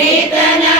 Breathe